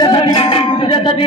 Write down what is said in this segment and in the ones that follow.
జగదడి జగదడి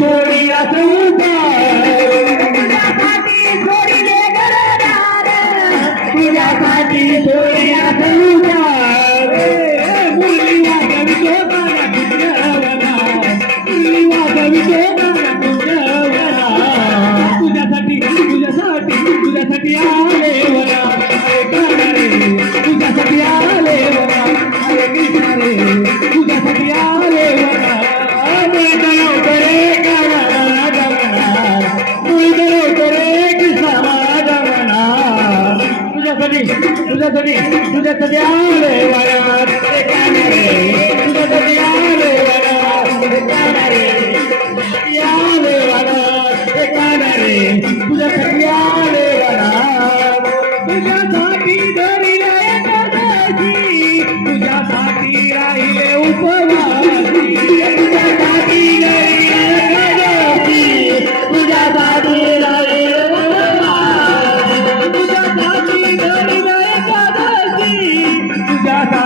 করিয়া চৌকাটি করিয়া চৌকা বুলিয়া কবিকে মারা কুঞ্জবনা বুলিয়া কবিকে মারা কুঞ্জবনা তুझ्यासाठी तुझ्यासाठी तुझ्यासाठी आले वना துதத்ததியாலே வரா துதத்ததியாலே வரா